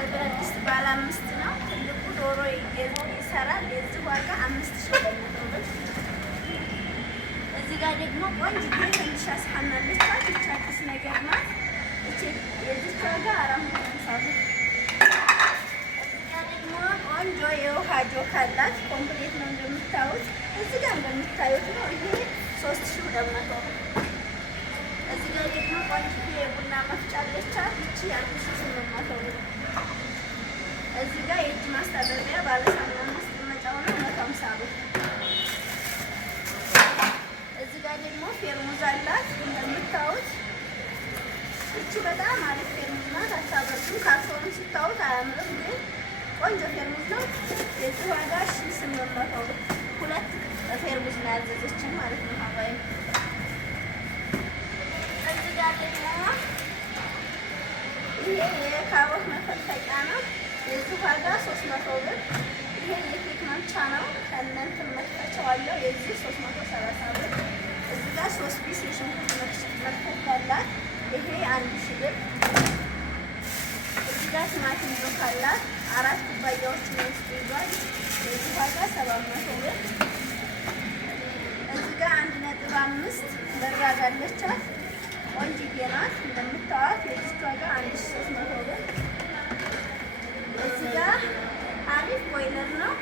ይሆናል። ብረት ድስት ባለ 5 ነው። ትልቁ ዶሮ ይሰራል። የዚህ ዋጋ 5200 ብር። እዚህ ጋር ደግሞ ቆንጆ ትንሽ አስሐናለች። ይቺ አዲስ ነገር ናት። የዚህ ዋጋ 450 ብር። እዚህ ጋር ደግሞ ቆንጆ የውሃ ጆክ አላት። ኮምፕሌት ነው እንደምታዩት። እዚህ ጋር እንደምታዩት ነው። ይሄ 3200 ብር። እዚህ ጋር ደግሞ ቆንጆ የቡና መፍጫ አለቻት። ይቺ 1800 ብር። እዚህ ጋር የእጅ ማስታጠቢያ ባለ ሳሙና ማስቀመጫው ነው 150 ብር። እዚህ ጋር ደግሞ ፌርሙዝ አላት እንደምታዩት። እቺ በጣም አሪፍ ፌርሙዝ ናት። አታበርዱም። ካርቶኑን ስታዩት አያምርም፣ ግን ቆንጆ ፌርሙዝ ነው። የዚህ ዋጋ 1800 ብር። ሁለት ፌርሙዝ ነው ያዘዘችን ማለት ነው። ሀባይ እዚህ ጋር ደግሞ ይሄ የካሮት መፈተቂያ ነው። የዚህ ዋጋ 300 ብር። ይሄ የኬክ መምቻ ነው። ከእነንትን መክተቻው አለው። የዚህ 330 ብር። እዚህ ጋር 3 ፒስ የሽንኩርት መክተቻ አላት። ይሄ 1000 ብር። እዚህ ጋር ቲማቲም ጆክ አላት። 4 ኩባያዎች ነው ይዟል። የዚህ ዋጋ 700 ብር። እዚህ ጋር 1.5 በራድ አለቻት። ቆንጆዬ ናት እንደምታዋት። የዚህ ዋጋ 1300 ብር። እዚህ ጋር አሪፍ ቦይለር ነው።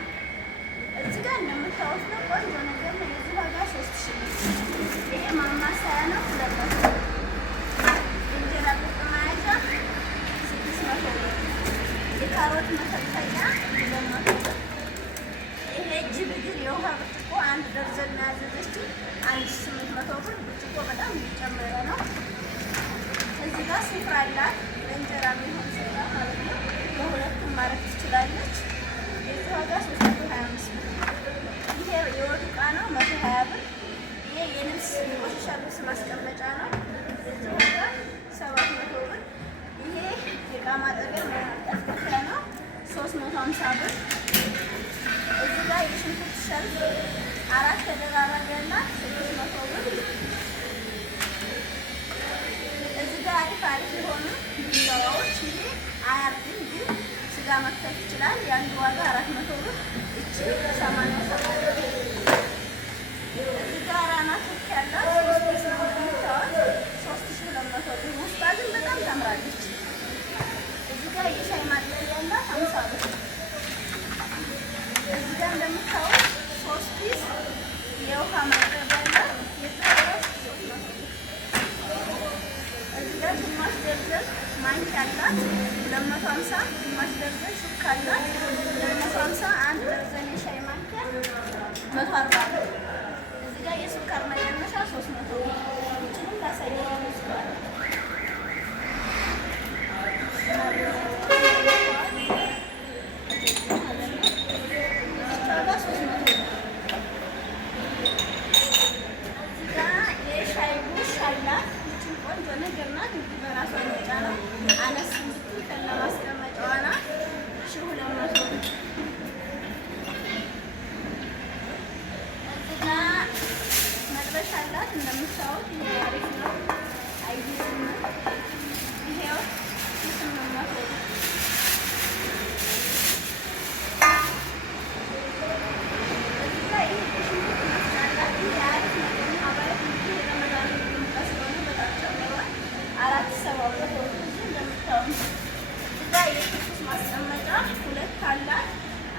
እዚህ ጋር እንደምታዩት ነው። ቆንጆ ነገር ነው። የዚህ ዋጋ 3000 ብር። ይሄ ማማሰያ ነው። 200 ብር። እንጀራ ቁርጥ መያዣ 600 ብር። የካሮት መፈተቂያ 200 ብር። ይሄ ጅብግር የውሃ ብርጭቆ 1 ደርዘን ነው ያዘዘችው 1800 ብር። ብርጭቆ በጣም እየጨመረ ነው። እዚህ ጋር ስፍራ አላት። ለእንጀራ የሚሆን ስፍራ ማለት ነው። በሁለቱም ማድረግ ትችላለች። የዚህ ዋጋ 325 ብር። ይሄ የወጥ ዕቃ ነው 120 ብር። ይሄ የልብስ የቆሻሻ ልብስ ማስቀመጫ ነው። የዚህ ዋጋ 700 ብር። ይሄ የዕቃ ማጠቢያ ማስቀመጫ ነው 350 ብር። እዚህ ጋር የሽንኩርት ሸልፍ 4 ተደራራቢ ያላት 600 ብር። እዚህ ጋር አሪፍ የሆኑ ቢላዋዎች ይሄ አያርድም፣ ግን ስጋ መክተፍ ይችላል። የአንዱ ዋጋ 400 ብር። እቺ 80 ብር። እዚህ ጋር ራና ቱርክ ያላት 3200 ብር። ውስጧ ግን በጣም ታምራለች። እዚህ ጋር የሻይ ማጥለያ ያላት 50 ብር። እዚህ ጋር እንደምታዩት 3 ፒስ የውሃ ማቅረቢያ ያላት የታረስ 300 ብር። እዚህ ጋር ግማሽ ደርዘን ማንኪያ አላት 250። ግማሽ ደርዘን ሹካ አላት 250። 1 ደርዘን የሻይ ማንኪያ 140 ብር። እዚህ ጋር የሱካር መቀነሻ 300 ብር። ይችላል ታሳያለሁ ይችላል። እንደምታዩት ይሄ አሪፍ ነው። አይዲስም ይሄው 800 ብር። እዚህ ጋር ይሄ ሽንኩርት መፍጫ አላት። ይሄ አሪፍ ነገር ነው። አባላት ይሄ ረመዳን የሚመጣ ስለሆነ በጣም ጨምሯል። 470 ብር። እንደምታዩት እዚህ ጋር የትኩስ ማስቀመጫ 2 አላት።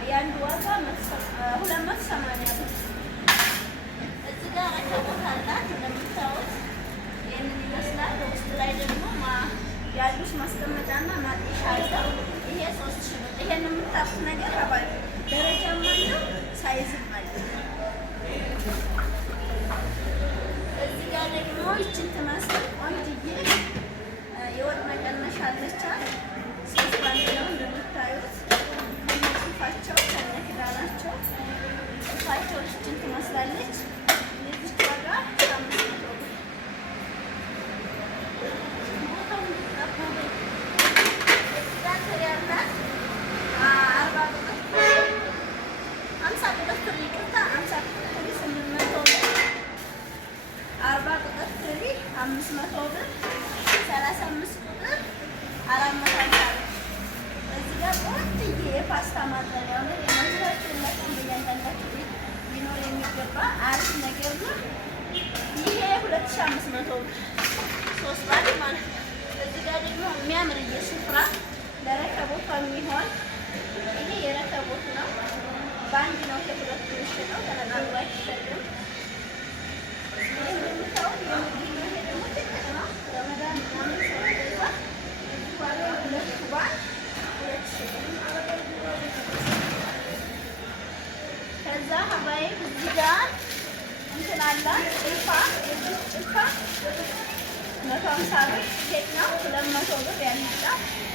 የአንዱ ዋጋ 280 ብር። እዚህ ጋር ረከቦት አላት እንደምታዩት ይሄንን ይመስላል። በውስጥ ላይ ደግሞ ያሉሽ ማስቀመጫና ማጤሻ አለው። ይሄ 3000 ብር። ይሄን የምታውቁት ነገር አባል ደረጃም አለው ሳይዝም አለው። እዚህ ጋር ደግሞ ይችን ትመስል ቆንጆዬ የወጥ መቀነሻ አለቻት። 3 ባንድ ነው እንደምታዩት። ጽፋቸው ከነክዳናቸው ጽፋቸው ይችን ትመስላለች። አምስት መቶ ብር 35 ቁጥር 450 ብር። የፓስታ ማጠሪያ ነው። የማንሳችሁ ለካም በእያንዳንዳችሁ ቤት ሊኖር የሚገባ አሪፍ ነገር ነው። ይሄ 2500 ብር 3 ባል ማለት ነው። እዚህ ጋር ደግሞ የሚያምር የስፍራ ለረከቦቷ የሚሆን ይሄ የረከቦት ነው። በአንድ ነው ከሁለቱ የሚሸጠው ተነጣጥሎ አይሸጥም። ይሄ የምታዩት የምግብ ነው። ይሄ ደግሞ ትልቅ ነው። ረመዳን ምናምን ሰው ገዛ ዋጋ 2 ባል 2000 ብር። ከዛ ሀባይ እዚህ ጋር እንትን አላት ጭልፋ 150 ብር። ይሄኛው 200 ብር ያልጫ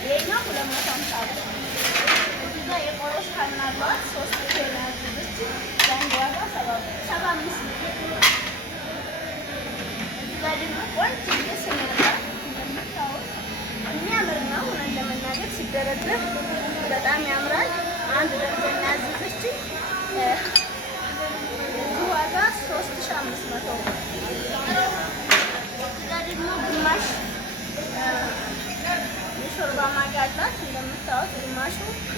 ይሄኛው 250 ብር። እዚህ ጋር የቆሮስ ካናሏት 3 ኪሎ ያዝብች ለአንድ ዋጋ 75 ብር። እዚህ ጋር ደግሞ ቆንጆ ስንርጋ እንደምታዩት የሚያምር ነው። እውነት ለመናገር ሲደረደር በጣም ያምራል። አንድ ደርዘን ያዘዘች ዋጋ 3500 ብር። እዚህ ጋር ደግሞ ግማሽ የሾርባ ማጋ አላት እንደምታዩት። ግማሹ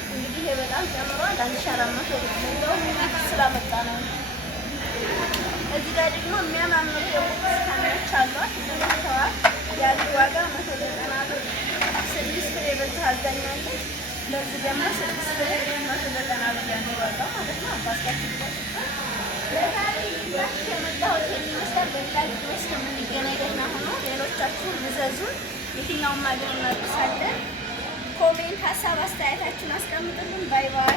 እንግዲህ ይሄ በጣም ጨምሯል። 1400 ብር እንደው ስላመጣ ነው። እዚህ ጋር ደግሞ የሚያማምሩ የቦክስ ካኖች አሏት እንደምታዩት። ያለው ዋጋ 190 ብር። 6 ፍሬ በዚህ አዛኛለች። ለዚህ ደግሞ 6 ፍሬ 190 ብር ያለው ዋጋ ማለት ነው። አባስታችሁ ለዛሬ ይዛችሁ የመጣሁት ይመስላል። በሌላ ቪዲዮ እስከምንገናኝ ደህና ሆኖ ሌሎቻችሁ እዘዙን። የትኛውም ሀገር እናደርሳለን። ኮሜንት፣ ሀሳብ አስተያየታችሁን አስቀምጡልን። ባይ ባይ።